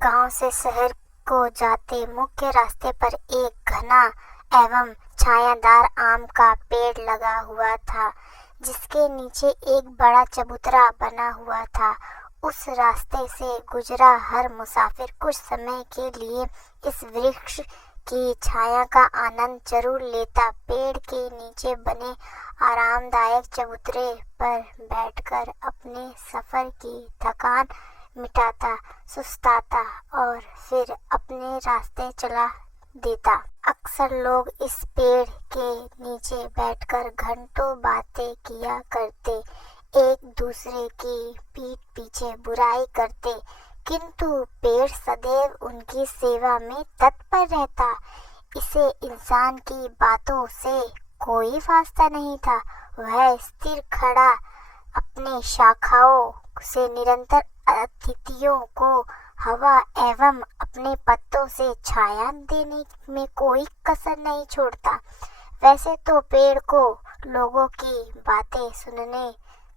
गांव से शहर को जाते मुख्य रास्ते पर एक घना एवं छायादार आम का पेड़ लगा हुआ था, जिसके नीचे एक बड़ा चबूतरा बना हुआ था। उस रास्ते से गुजरा हर मुसाफिर कुछ समय के लिए इस वृक्ष की छाया का आनंद जरूर लेता। पेड़ के नीचे बने आरामदायक चबूतरे पर बैठकर अपने सफर की थकान मिटाता, सुस्ताता और फिर अपने रास्ते चला देता। अक्सर लोग इस पेड़ के नीचे बैठकर घंटों बातें किया करते, एक दूसरे की पीठ पीछे बुराई करते, किंतु पेड़ सदैव उनकी सेवा में तत्पर रहता। इसे इंसान की बातों से कोई वास्ता नहीं था। वह स्थिर खड़ा अपने शाखाओं से निरंतर अतिथियों को हवा एवं अपने पत्तों से छाया देने में कोई कसर नहीं छोड़ता। वैसे तो पेड़ को लोगों की बातें सुनने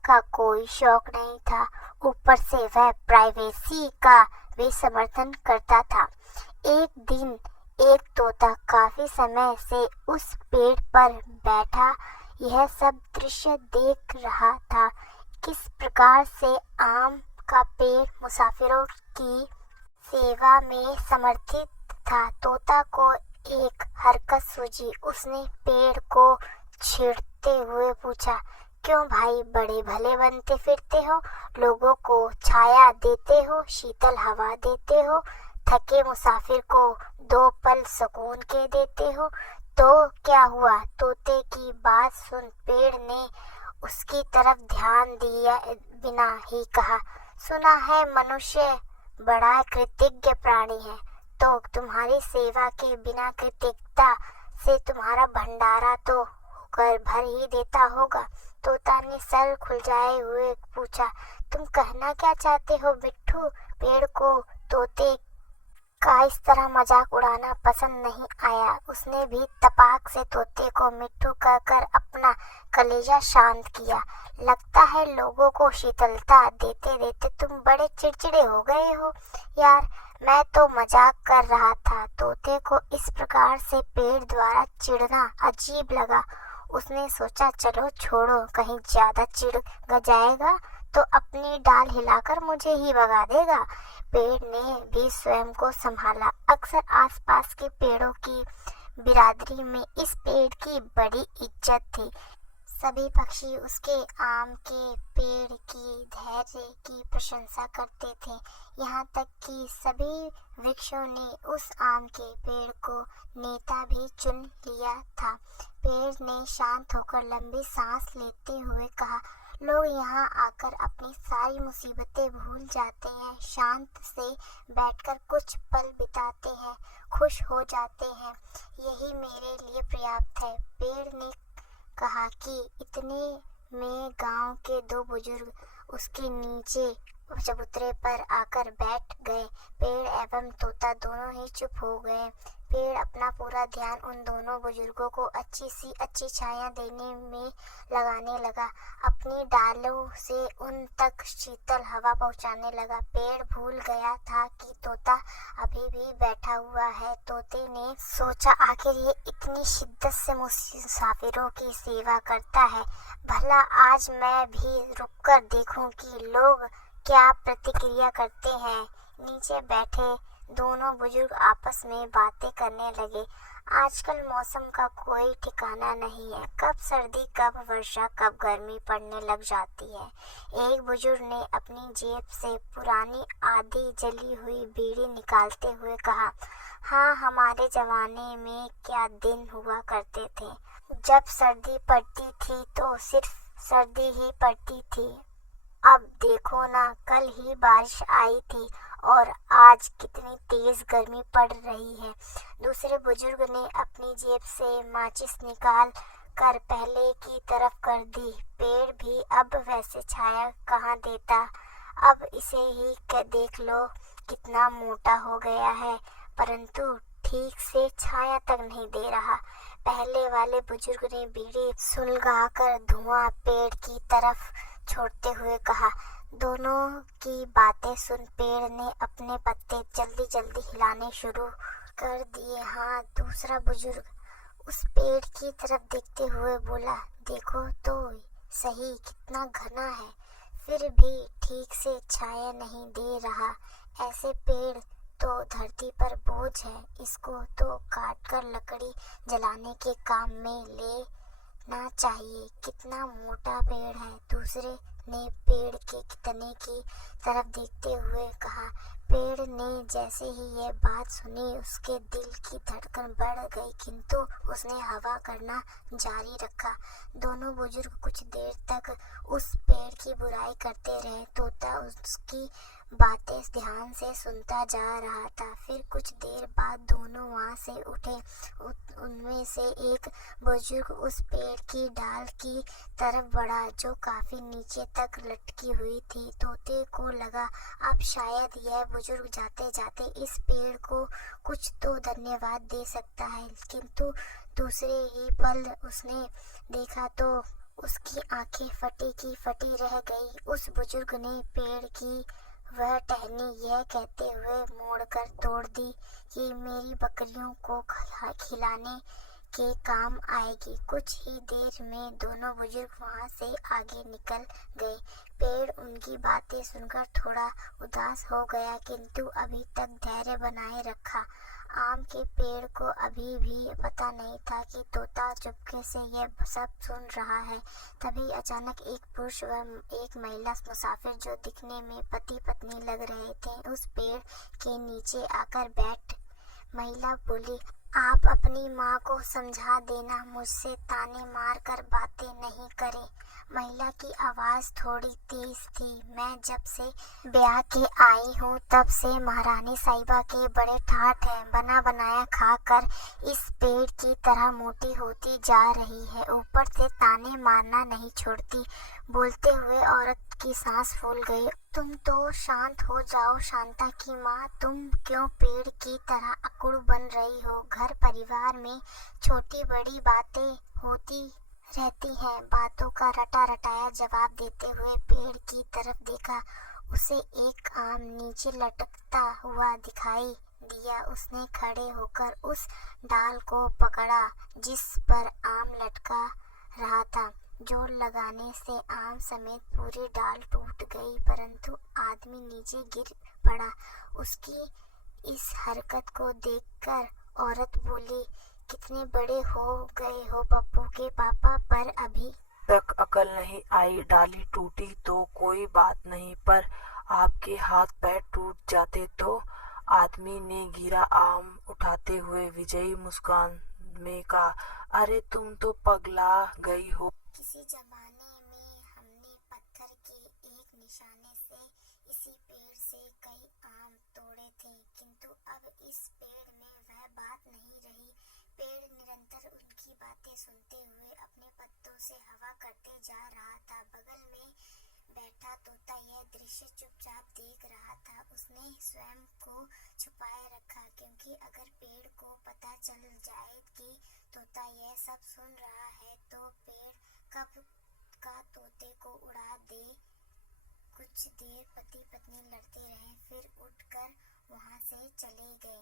का कोई शौक नहीं था, ऊपर से वह प्राइवेसी का भी समर्थन करता था। एक दिन एक तोता काफी समय से उस पेड़ पर बैठा यह सब दृश्य देख रहा था। किस प्रकार से आम का पेड़ मुसाफिरों की सेवा में समर्थित था। तोता को एक हरकत सूझी। उसने पेड़ को छेड़ते हुए पूछा, क्यों भाई बड़े भले बनते फिरते हो, लोगों को छाया देते हो, शीतल हवा देते हो, थके मुसाफिर को 2 पल सुकून के देते हो, तो क्या हुआ। तोते की बात सुन पेड़ ने उसकी तरफ ध्यान दिया बिना ही कहा, सुना है मनुष्य बड़ा कृतज्ञ प्राणी है, तो तुम्हारी सेवा के बिना कृतज्ञता से तुम्हारा भंडारा तो कर भर ही देता होगा। तोता ने सर खुलजाए हुए पूछा, तुम कहना क्या चाहते हो बिट्ठू। पेड़ को तोते का इस तरह मजाक उड़ाना पसंद नहीं आया। उसने भी तपाक से तोते को मिट्ठू कहकर अपना कलेजा शांत किया। लगता है लोगों को शीतलता देते देते तुम बड़े चिड़चिड़े हो गए हो यार, मैं तो मजाक कर रहा था। तोते को इस प्रकार से पेड़ द्वारा चिढ़ना अजीब लगा। उसने सोचा चलो छोड़ो, कहीं ज्यादा चिढ़ जाएगा तो अपनी डाल हिलाकर मुझे ही भगा देगा। पेड़ ने भी स्वयं को संभाला। अक्सर आसपास के पेड़ों की बिरादरी में इस पेड़ की बड़ी इज्जत थी। सभी पक्षी उसके आम के पेड़ की धैर्य की प्रशंसा करते थे। यहाँ तक कि सभी वृक्षों ने उस आम के पेड़ को नेता भी चुन लिया था। पेड़ ने शांत होकर लंबी सांस लेते हुए कहा, लोग यहाँ आकर अपनी सारी मुसीबतें भूल जाते हैं, शांत से बैठकर कुछ पल बिताते हैं, खुश हो जाते हैं, यही मेरे लिए पर्याप्त है। पेड़ ने कहा कि इतने में गांव के 2 बुजुर्ग उसके नीचे चबूतरे पर आकर बैठ गए। पेड़ एवं तोता दोनों ही चुप हो गए। पेड़ अपना पूरा ध्यान उन दोनों बुजुर्गों को अच्छी छाया देने में लगाने लगा, अपनी डालों से उन तक शीतल हवा पहुंचाने लगा। पेड़ भूल गया था कि तोता अभी भी बैठा हुआ है। तोते ने सोचा आखिर ये इतनी शिद्दत से मुसाफिरों की सेवा करता है, भला आज मैं भी रुककर देखूं कि लोग क्या प्रतिक्रिया करते हैं। नीचे बैठे दोनों बुजुर्ग आपस में बातें करने लगे। आजकल मौसम का कोई ठिकाना नहीं है, कब सर्दी कब वर्षा कब गर्मी पड़ने लग जाती है। एक बुजुर्ग ने अपनी जेब से पुरानी आधी जली हुई बीड़ी निकालते हुए कहा, हाँ हमारे जमाने में क्या दिन हुआ करते थे, जब सर्दी पड़ती थी तो सिर्फ सर्दी ही पड़ती थी। अब देखो ना, कल ही बारिश आई थी और आज कितनी तेज गर्मी पड़ रही है। दूसरे बुजुर्ग ने अपनी जेब से माचिस निकाल कर पहले की तरफ कर दी। पेड़ भी अब वैसे छाया कहाँ देता, अब इसे ही देख लो कितना मोटा हो गया है, परंतु ठीक से छाया तक नहीं दे रहा। पहले वाले बुजुर्ग ने बीड़ी सुलगाकर धुआं पेड़ की तरफ छोड़ते हुए कहा, दोनों की बातें सुन पेड़ ने अपने पत्ते जल्दी जल्दी हिलाने शुरू कर दिए। हाँ, दूसरा बुजुर्ग उस पेड़ की तरफ देखते हुए बोला, देखो तो सही कितना घना है, फिर भी ठीक से छाया नहीं दे रहा। ऐसे पेड़ तो धरती पर बोझ है, इसको तो काटकर लकड़ी जलाने के काम में लेना चाहिए। कितना मोटा पेड़ है। दूसरे ने पेड़ के तने की तरफ देखते हुए कहा। पेड़ ने जैसे ही यह बात सुनी उसके दिल की धड़कन बढ़ गई, किंतु उसने हवा करना जारी रखा। दोनों बुजुर्ग कुछ देर तक उस पेड़ की बुराई करते रहे। तोता उसकी बातें ध्यान से सुनता जा रहा था। फिर कुछ देर बाद दोनों वहां से उठे। उनमें से एक बुजुर्ग उस पेड़ की डाल की तरफ बढ़ा जो काफी नीचे तक लटकी हुई थी। तोते को लगा अब शायद यह बुजुर्ग जाते जाते इस पेड़ को कुछ तो धन्यवाद दे सकता है, किंतु दूसरे ही पल उसने देखा तो उसकी आंखें फटी की फटी रह गई। उस बुजुर्ग ने पेड़ की वह टहनी यह कहते हुए मोड़कर तोड़ दी कि मेरी बकरियों को खिलाने के काम आएगी। कुछ ही देर में दोनों बुजुर्ग वहां से आगे निकल गए। पेड़ उनकी बातें सुनकर थोड़ा उदास हो गया, किंतु अभी तक धैर्य बनाए रखा। आम के पेड़ को अभी भी पता नहीं था कि तोता चुपके से यह सब सुन रहा है। तभी अचानक एक पुरुष व एक महिला मुसाफिर जो दिखने में पति पत्नी लग रहे थे उस पेड़ के नीचे आकर बैठ। महिला बोली, आप अपनी माँ को समझा देना, मुझसे ताने मार कर बातें नहीं करे। महिला की आवाज थोड़ी तेज थी। मैं जब से ब्याह के आई हूँ तब से महारानी साहिबा के बड़े ठाठ हैं, बना बनाया खाकर इस पेड़ की तरह मोटी होती जा रही है, ऊपर से ताने मारना नहीं छोड़ती। बोलते हुए औरत की सांस फूल गई। तुम तो शांत हो जाओ शांता की माँ, तुम क्यों पेड़ की तरह अकुड़ बन रही हो? घर परिवार में छोटी बड़ी बातें होती रहती हैं। बातों का रटा रटाया जवाब देते हुए पेड़ की तरफ देखा। उसे एक आम नीचे लटकता हुआ दिखाई दिया। उसने खड़े होकर उस डाल को पकड़ा जिस पर आम लटका रहा था। जोर लगाने से आम समेत पूरी डाल टूट गई, परंतु आदमी नीचे गिर पड़ा। उसकी इस हरकत को देखकर औरत बोली, कितने बड़े हो गए हो पप्पू के पापा, पर अभी तक अकल नहीं आई। डाली टूटी तो कोई बात नहीं, पर आपके हाथ पैर टूट जाते तो? आदमी ने गिरा आम उठाते हुए विजयी मुस्कान में कहा, अरे तुम तो पगला गई हो। किसी जमाने में हमने पत्थर के एक निशाने से इसी पेड़ से कई आम तोड़े थे, किंतु अब इस पेड़ में वह बात नहीं रही। पेड़ निरंतर उनकी बातें सुनते हुए अपने पत्तों से हवा करते जा रहा था। बगल में बैठा तोता यह दृश्य चुपचाप देख रहा था। उसने स्वयं को छुपाए रखा, क्योंकि अगर पेड़ को पता चल जाए कि तोता यह सब सुन रहा है तो पेड़ कब का तोते को उड़ा दे। कुछ देर पति पत्नी लड़ते रहे, फिर उठकर वहां से चले गए।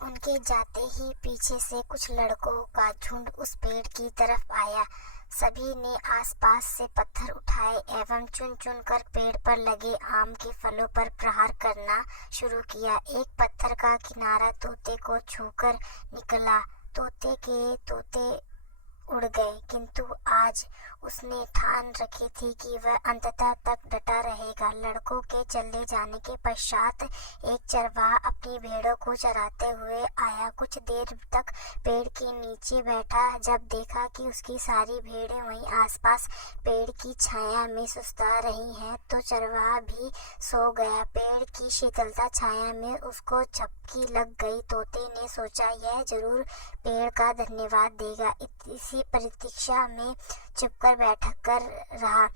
उनके जाते ही पीछे से कुछ लड़कों का झुंड उस पेड़ की तरफ आया। सभी ने आसपास से पत्थर उठाए एवं चुन चुन कर पेड़ पर लगे आम के फलों पर प्रहार करना शुरू किया। एक पत्थर का किनारा तोते को छूकर निकला। तोते उड़ गए, किंतु आज उसने ठान रखी थी कि वह अंततः तक डटा रहेगा। लड़कों के चले जाने के पश्चात एक चरवाहा अपनी भेड़ों को चराते हुए आया। कुछ देर तक पेड़ के नीचे बैठा। जब देखा कि उसकी सारी भेड़ें वहीं आसपास पेड़ की छाया में सुस्ता रही हैं, तो चरवाहा भी सो गया। पेड़ की शीतलता छाया में उसको झपकी लग गई। तोते ने सोचा, यह जरूर पेड़ का धन्यवाद देगा। इसी प्रतीक्षा में चुपकर बैठ कर रहा।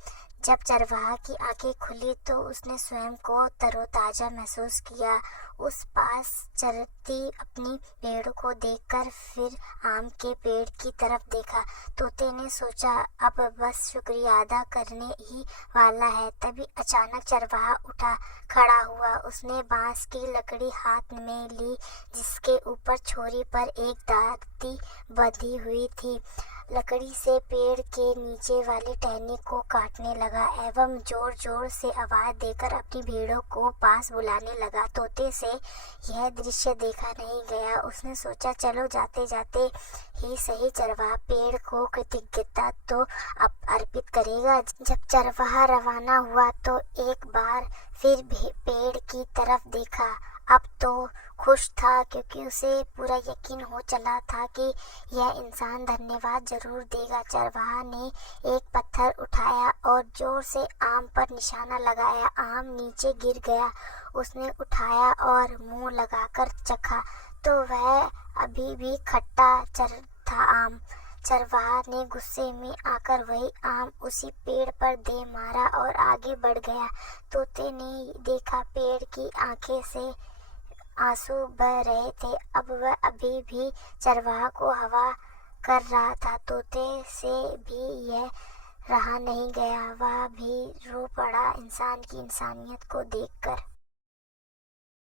जब चरवाहा की आंखें खुली तो उसने स्वयं को तरोताजा महसूस किया। उस पास चरती अपनी भेड़ों को देखकर फिर आम के पेड़ की तरफ देखा। तोते ने सोचा अब बस शुक्रिया अदा करने ही वाला है। तभी अचानक चरवाहा उठा खड़ा हुआ। उसने बांस की लकड़ी हाथ में ली जिसके ऊपर छोरी पर एक दाती बंधी हुई थी। लकड़ी से पेड़ के नीचे वाली टहनी को काटने लगा एवं जोर जोर से आवाज देकर अपनी भेड़ों को पास बुलाने लगा। तोते से यह दृश्य देखा नहीं गया। उसने सोचा चलो जाते जाते ही सही चरवाहा पेड़ को कृतज्ञता तो अर्पित करेगा। जब चरवाहा रवाना हुआ तो एक बार फिर पेड़ की तरफ देखा। अब तो खुश था क्योंकि उसे पूरा यकीन हो चला था कि यह इंसान धन्यवाद जरूर देगा। चरवाहा ने एक पत्थर उठाया और जोर से आम पर निशाना लगाया। आम नीचे गिर गया। उसने उठाया और मुंह लगाकर चखा तो वह अभी भी खट्टा था आम। चरवाहा ने गुस्से में आकर वही आम उसी पेड़ पर दे मारा और आगे बढ़ गया। तोते ने देखा पेड़ की आंखें से आंसू बह रहे थे। अब वह अभी भी चरवाहा को हवा कर रहा था। तोते से भी यह रहा नहीं गया। वह भी रो पड़ा इंसान की इंसानियत को देखकर।